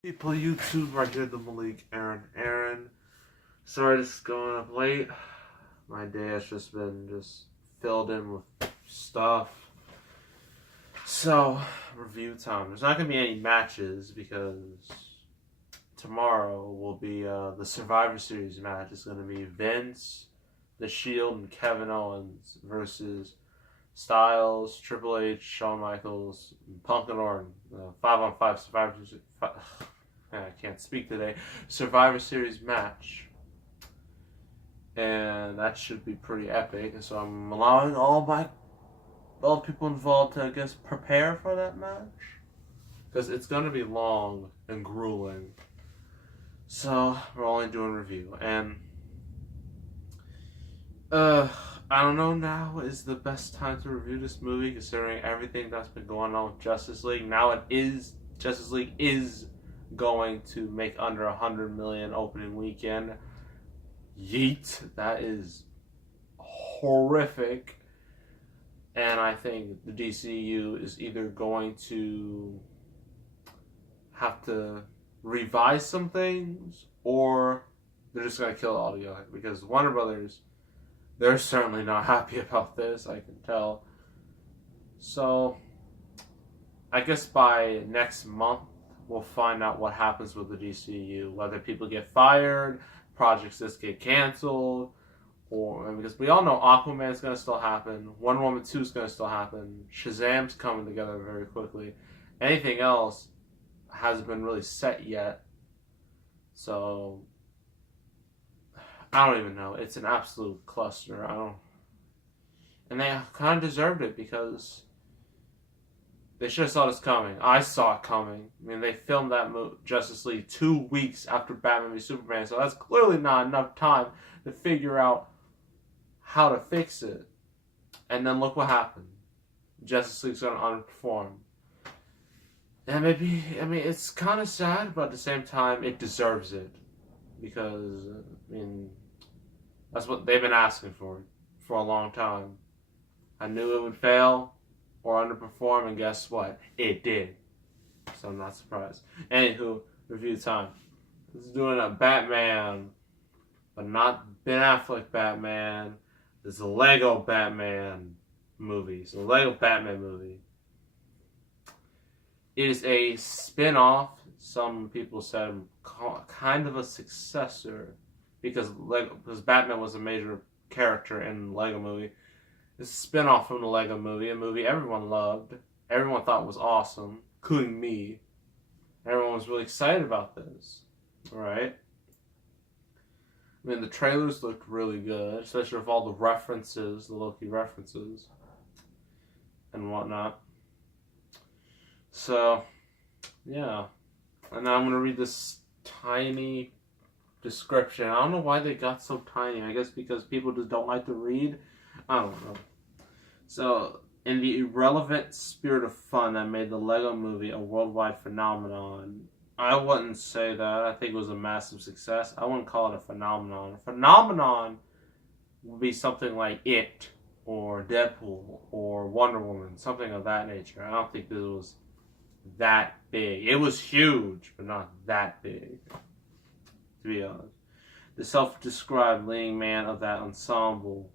People, YouTube, I did the Malik Aaron. Sorry this is going up late. My day has just been filled in with stuff. So, review time. There's not going to be any matches because tomorrow will be the Survivor Series match. It's going to be Vince, The Shield, and Kevin Owens versus Styles, Triple H, Shawn Michaels, Punk and Orton. 5-on-5 Survivor Series. I can't speak today. Survivor Series match. And that should be pretty epic. And so I'm allowing all the people involved to, I guess, prepare for that match. Because it's going to be long and grueling. So we're only doing review. And I don't know now is the best time to review this movie considering everything that's been going on with Justice League. Now Justice League is going to make under 100 million opening weekend. Yeet. That is horrific. And I think the DCU is either going to have to revise some things or they're just going to kill it all together. Because Warner Brothers, they're certainly not happy about this, I can tell. So, I guess by next month, we'll find out what happens with the DCU. Whether people get fired, projects just get canceled, or because we all know Aquaman's going to still happen, Wonder Woman 2 is going to still happen, Shazam's coming together very quickly. Anything else hasn't been really set yet. So, I don't even know. It's an absolute cluster. And they kind of deserved it because they should have saw this coming. I saw it coming. I mean, they filmed that Justice League 2 weeks after Batman v Superman, so that's clearly not enough time to figure out how to fix it. And then look what happened. Justice League's going to underperform. And maybe, I mean, it's kind of sad, but at the same time, it deserves it. Because, I mean, that's what they've been asking for a long time. I knew it would fail or underperform, and guess what? It did. So I'm not surprised. Anywho, review time. This is doing a Batman, but not Ben Affleck Batman. This is a Lego Batman movie. It's a Lego Batman movie. It is a spin-off. Some people said kind of a successor because Batman was a major character in the Lego movie. It's a spin-off from the Lego movie, a movie everyone loved. Everyone thought was awesome, including me. Everyone was really excited about this, right? I mean, the trailers looked really good, especially with all the references, the Loki references, and whatnot. So, yeah. And now I'm going to read this tiny description. I don't know why they got so tiny. I guess because people just don't like to read. I don't know. So, in the irrelevant spirit of fun that made the Lego movie a worldwide phenomenon, I wouldn't say that. I think it was a massive success. I wouldn't call it a phenomenon. A phenomenon would be something like It, or Deadpool, or Wonder Woman, something of that nature. I don't think this was that big. It was huge, but not that big, to be honest. The self-described leading man of that ensemble,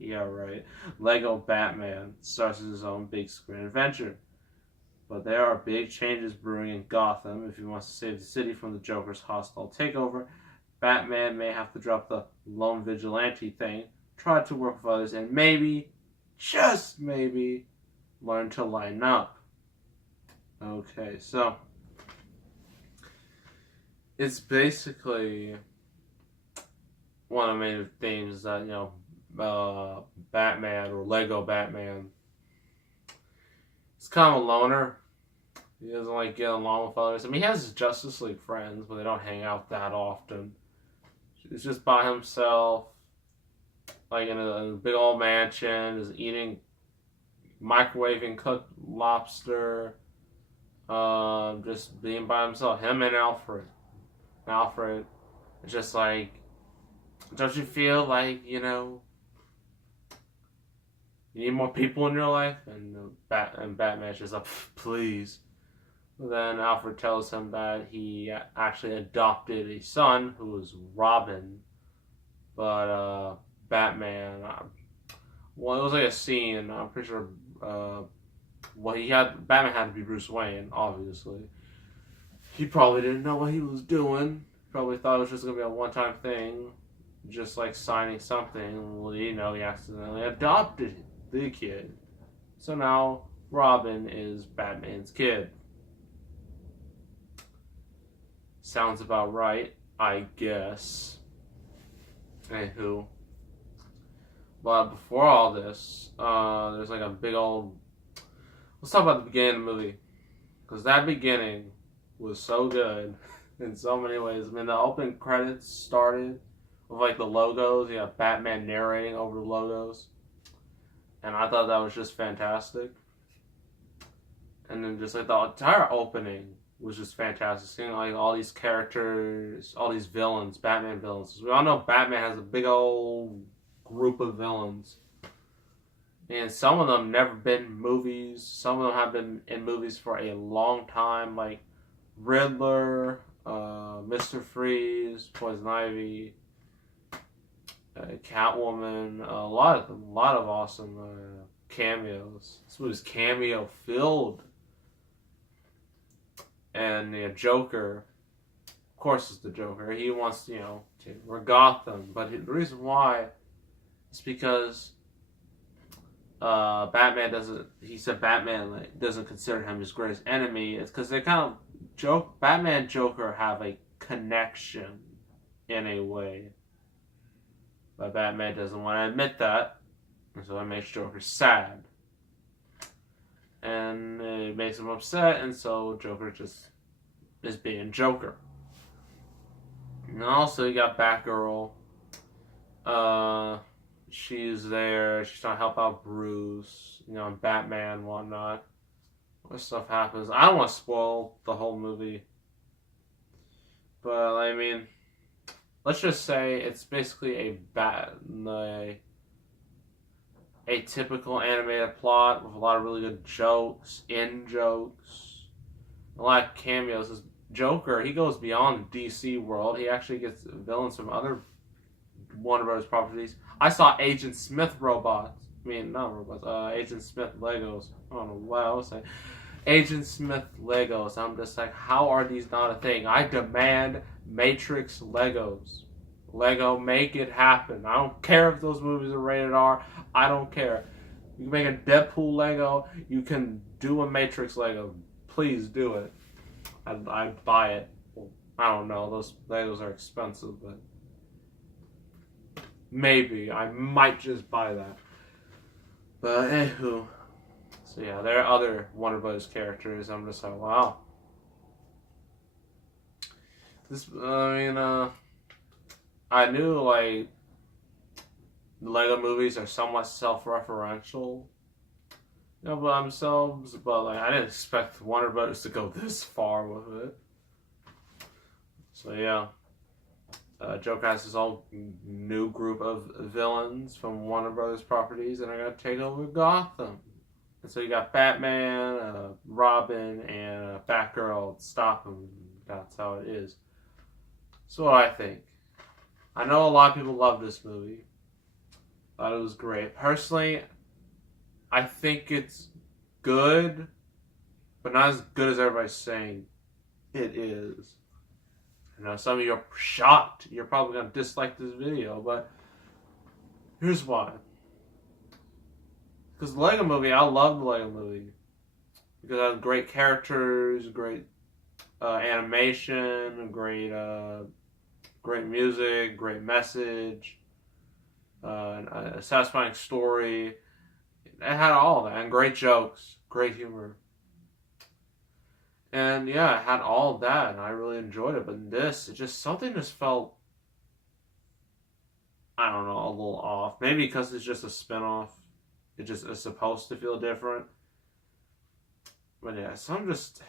yeah, right, Lego Batman, starts his own big screen adventure. But there are big changes brewing in Gotham. If he wants to save the city from the Joker's hostile takeover, Batman may have to drop the lone vigilante thing, try to work with others, and maybe, just maybe, learn to line up. Okay, so it's basically one of the main themes that, Batman or Lego Batman, he's kind of a loner. He doesn't like getting along with others. I mean, he has his Justice League friends, but they don't hang out that often. He's just by himself, like in a big old mansion, is eating microwaving cooked lobster, just being by himself. Him and Alfred. Alfred, it's just like, don't you feel like, you need more people in your life? And Batman's just like, please. But then Alfred tells him that he actually adopted a son who was Robin, but Batman. Well, it was like a scene. I'm pretty sure. Well, Batman had to be Bruce Wayne, obviously. He probably didn't know what he was doing. Probably thought it was just gonna be a one-time thing, just like signing something. Well, he accidentally adopted the kid. So now Robin is Batman's kid. Sounds about right, I guess. Anywho. But before all this, there's like a big old... Let's talk about the beginning of the movie. Because that beginning was so good in so many ways. I mean, the opening credits started with like the logos. You have Batman narrating over the logos. And I thought that was just fantastic. And then just like the entire opening was just fantastic. Seeing like all these characters, all these villains, Batman villains. We all know Batman has a big old group of villains. And some of them never been in movies. Some of them have been in movies for a long time, like Riddler, Mr. Freeze, Poison Ivy, Catwoman. A lot of awesome cameos. This movie's cameo filled. And Joker, of course, is the Joker. He wants to Gotham, but the reason why is because Batman doesn't. He said Batman doesn't consider him his greatest enemy. It's because they kind of Batman and Joker have a connection in a way, but Batman doesn't want to admit that, and so it makes Joker sad, and it makes him upset, and so Joker just is being Joker. And also you got Batgirl. She's there. She's trying to help out Bruce, and Batman and whatnot. What stuff happens? I don't want to spoil the whole movie, but I mean, let's just say it's basically a typical animated plot with a lot of really good jokes, in-jokes, a lot of cameos. This Joker, he goes beyond the DC world. He actually gets villains from other Warner Bros. Properties. I saw Agent Smith robots. I mean, not robots. Agent Smith Legos. I don't know what I was saying. Agent Smith Legos. I'm just like, how are these not a thing? I demand Matrix Legos. Lego, make it happen. I don't care if those movies are rated R. I don't care. You can make a Deadpool Lego. You can do a Matrix Lego. Please do it. I'd buy it. I don't know. Those Legos are expensive, but maybe. I might just buy that. But anywho. So yeah, there are other Warner Bros. Characters. I'm just like, wow. I knew like the Lego movies are somewhat self-referential, by themselves, but like I didn't expect Warner Bros. To go this far with it. So yeah, Joker has his own new group of villains from Warner Bros. Properties, and are gonna take over Gotham. And so you got Batman, Robin, and Batgirl to stop him. That's how it is. So what I think. I know a lot of people love this movie. Thought it was great. Personally, I think it's good, but not as good as everybody's saying it is. I know some of you are shocked. You're probably going to dislike this video, but here's why. Because the Lego Movie, I love the Lego Movie. Because it has great characters, great animation, great music, great message, a satisfying story. It had all of that, and great jokes, great humor. And yeah, it had all of that, and I really enjoyed it. But in this, something just felt, I don't know, a little off. Maybe because it's just a spinoff. It just is supposed to feel different. But yeah, some just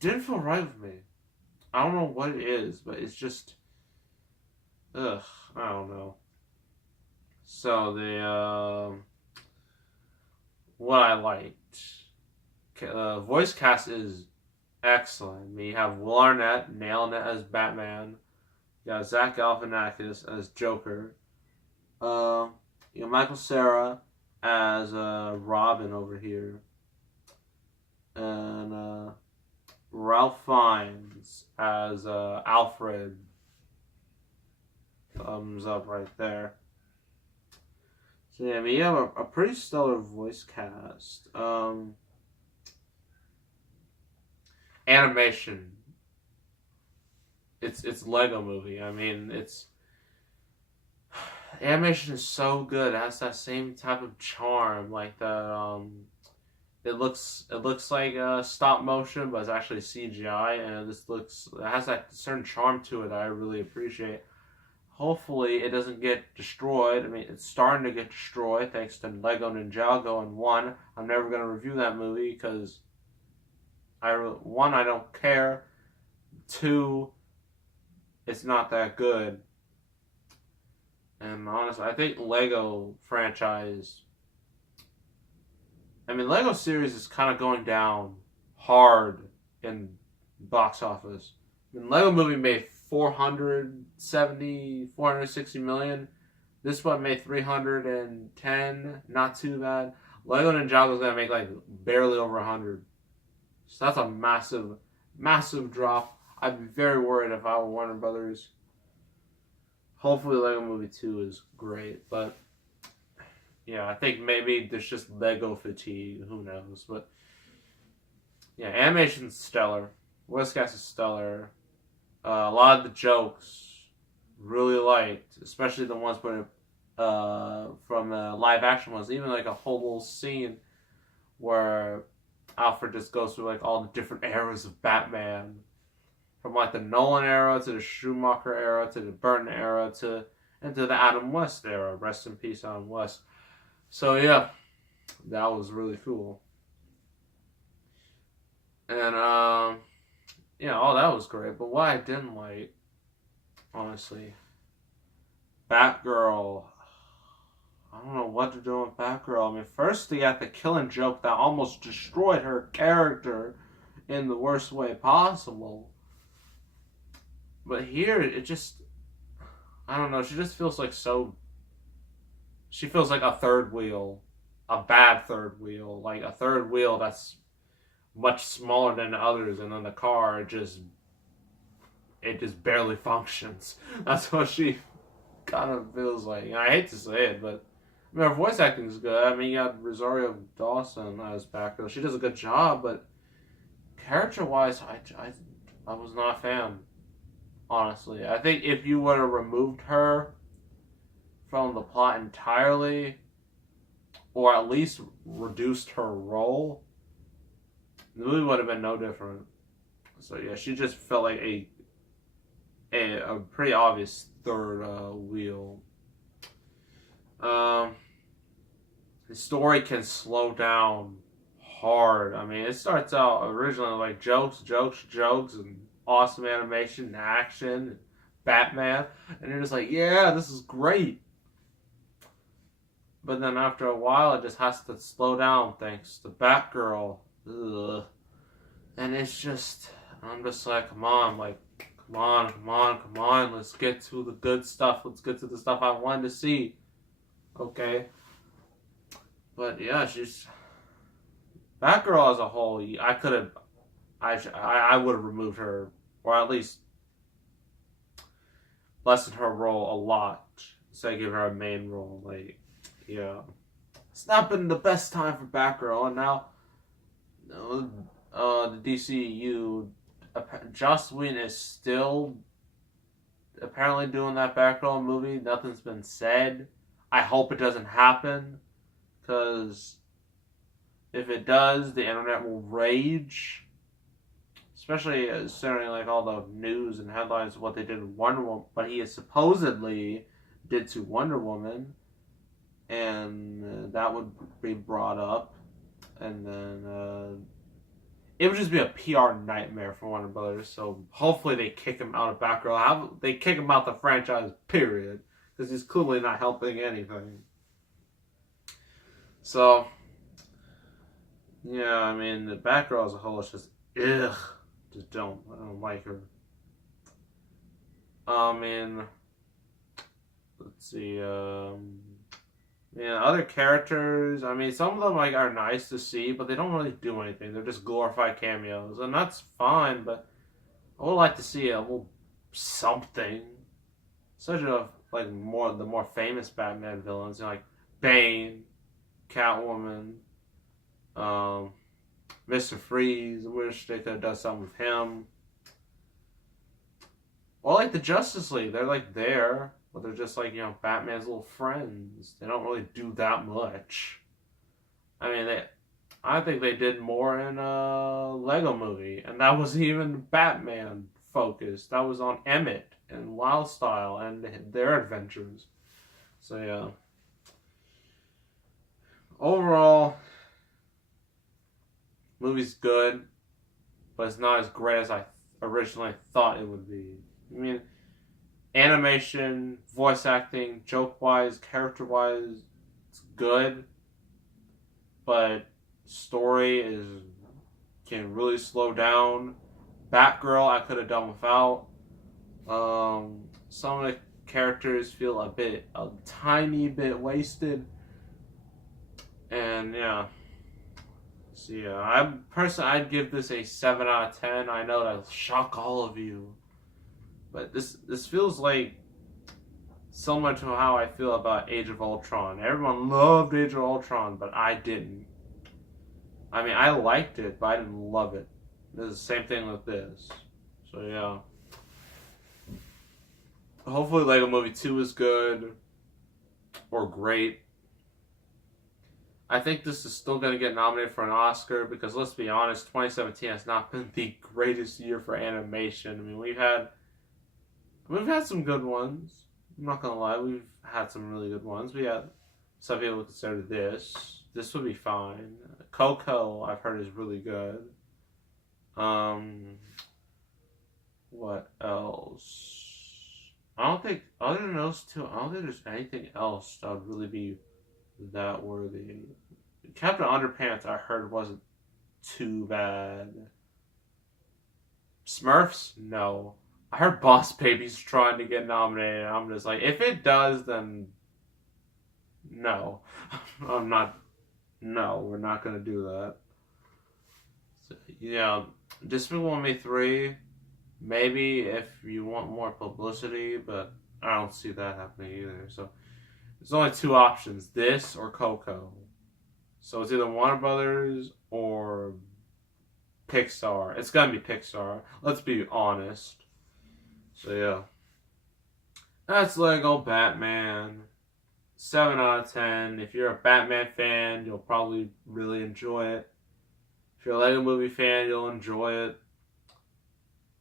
didn't feel right with me. I don't know what it is, but it's just, I don't know. So what I liked, voice cast is excellent. I mean, you have Will Arnett nailing it as Batman. You got Zach Galifianakis as Joker. You got Michael Cera as Robin over here. And Ralph Fiennes as Alfred. Thumbs up right there. So yeah, I mean, you have a pretty stellar voice cast. Animation. It's Lego Movie. I mean, animation is so good. It has that same type of charm, like the it looks like stop motion, but it's actually CGI, and it has that certain charm to it that I really appreciate. Hopefully, it doesn't get destroyed. I mean, it's starting to get destroyed thanks to Lego Ninjago. And one, I'm never gonna review that movie because I don't care. Two, it's not that good. And honestly, I think Lego franchise. I mean, Lego series is kind of going down hard in box office. I mean, Lego Movie made 460 million. This one made 310. Not too bad. Lego Ninjago's gonna make like barely over 100. So that's a massive, massive drop. I'd be very worried if I were Warner Brothers. Hopefully Lego Movie 2 is great, but yeah, I think maybe there's just Lego fatigue. Who knows? But yeah, animation's stellar. Voice cast is stellar. A lot of the jokes really liked, especially the ones from live action ones. Even like a whole little scene where Alfred just goes through like all the different eras of Batman, from like the Nolan era to the Schumacher era to the Burton era into the Adam West era. Rest in peace, Adam West. So yeah, that was really cool. And yeah, all that was great. But what I didn't like, honestly, Batgirl. I don't know what to do with Batgirl. I mean, first they got the killing joke that almost destroyed her character in the worst way possible. But here, it just, I don't know, she just feels like she feels like a third wheel. A bad third wheel. Like a third wheel that's much smaller than the others, and then the car, it just barely functions. That's what she kind of feels like. And I hate to say it, but I mean, her voice acting is good. I mean, you got Rosario Dawson as Batgirl. She does a good job, but character-wise, I was not a fan. Honestly, I think if you would have removed her from the plot entirely, or at least reduced her role, the movie would have been no different. So yeah, she just felt like a pretty obvious third wheel. The story can slow down hard. I mean, it starts out originally like jokes, and awesome animation, and action, and Batman, and you're just like, yeah, this is great. But then after a while, it just has to slow down thanks to Batgirl. Ugh. And it's just, I'm just like, come on, let's get to the good stuff. Let's get to the stuff I wanted to see. Okay. But yeah, Batgirl as a whole, I would have removed her, or at least lessened her role a lot. So I give her a main role. Like, yeah, it's not been the best time for Batgirl, and now the DCU, Joss Whedon is still apparently doing that Batgirl movie. Nothing's been said. I hope it doesn't happen, because if it does, the internet will rage. Especially considering like all the news and headlines of what they did with Wonder Woman, what he supposedly did to Wonder Woman, and that would be brought up, and then it would just be a PR nightmare for Warner Brothers. So hopefully they kick him out of Batgirl. They kick him out the franchise, period, because he's clearly not helping anything. So yeah, I mean, the Batgirl as a whole is just ugh. Just don't. I don't like her. And let's see. Yeah, other characters. I mean, some of them like are nice to see, but they don't really do anything. They're just glorified cameos, and that's fine. But I would like to see a little something. Such a like the more famous Batman villains, like Bane, Catwoman, Mr. Freeze. I wish they could have done something with him. Or like the Justice League, they're like there, but they're just like, Batman's little friends. They don't really do that much. I mean, I think they did more in a Lego Movie, and that wasn't even Batman focused. That was on Emmett and Wildstyle and their adventures. So yeah. Overall, movie's good, but it's not as great as I originally thought it would be. I mean, animation, voice acting, joke-wise, character-wise, it's good, but story can really slow down. Batgirl, I could have done without. Some of the characters feel a tiny bit wasted, and yeah. So yeah, I'd give this a 7 out of 10. I know that'll shock all of you. But this feels like similar to how I feel about Age of Ultron. Everyone loved Age of Ultron, but I didn't. I mean, I liked it, but I didn't love it. It's the same thing with this. So yeah. Hopefully Lego Movie 2 is good. Or great. I think this is still going to get nominated for an Oscar because, let's be honest, 2017 has not been the greatest year for animation. I mean, we've had some good ones. I'm not gonna lie, we've had some really good ones. We had some people consider this. This would be fine. Coco, I've heard, is really good. What else? I don't think, other than those two, I don't think there's anything else that would really be that worthy. Captain Underpants, I heard, wasn't too bad. Smurfs? No. I heard Boss Baby's trying to get nominated. I'm just like, if it does, then no. No, we're not going to do that. So, yeah, Despicable Me 3, maybe if you want more publicity, but I don't see that happening either. So there's only two options, this or Coco. So it's either Warner Brothers or Pixar. It's going to be Pixar. Let's be honest. So yeah, that's Lego Batman. 7 out of 10. If you're a Batman fan, you'll probably really enjoy it. If you're a Lego Movie fan, you'll enjoy it.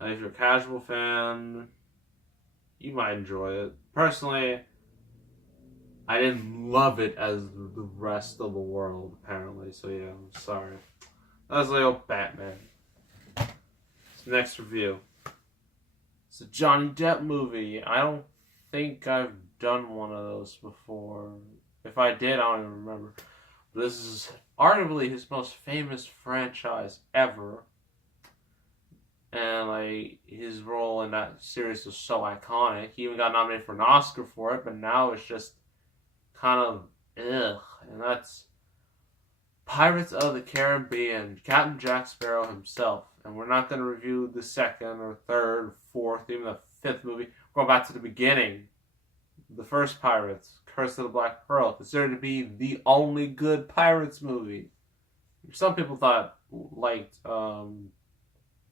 If you're a casual fan, you might enjoy it. Personally, I didn't love it as the rest of the world, apparently. So yeah, I'm sorry. That's Lego Batman. Next review. It's a Johnny Depp movie. I don't think I've done one of those before. If I did, I don't even remember. But this is arguably his most famous franchise ever. And like his role in that series was so iconic. He even got nominated for an Oscar for it, but now it's just kind of ugh. And that's Pirates of the Caribbean, Captain Jack Sparrow himself. And we're not going to review the second or third, fourth, even the fifth movie. We're going back to the beginning. The first Pirates, Curse of the Black Pearl, considered to be the only good Pirates movie. Some people liked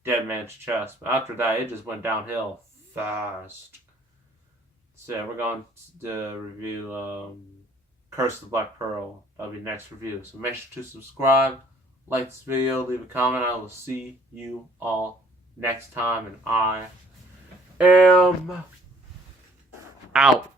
Dead Man's Chest, but after that, it just went downhill fast. So yeah, we're going to review Curse of the Black Pearl. That'll be next review. So make sure to subscribe, like this video, leave a comment. I will see you all next time, and I am out.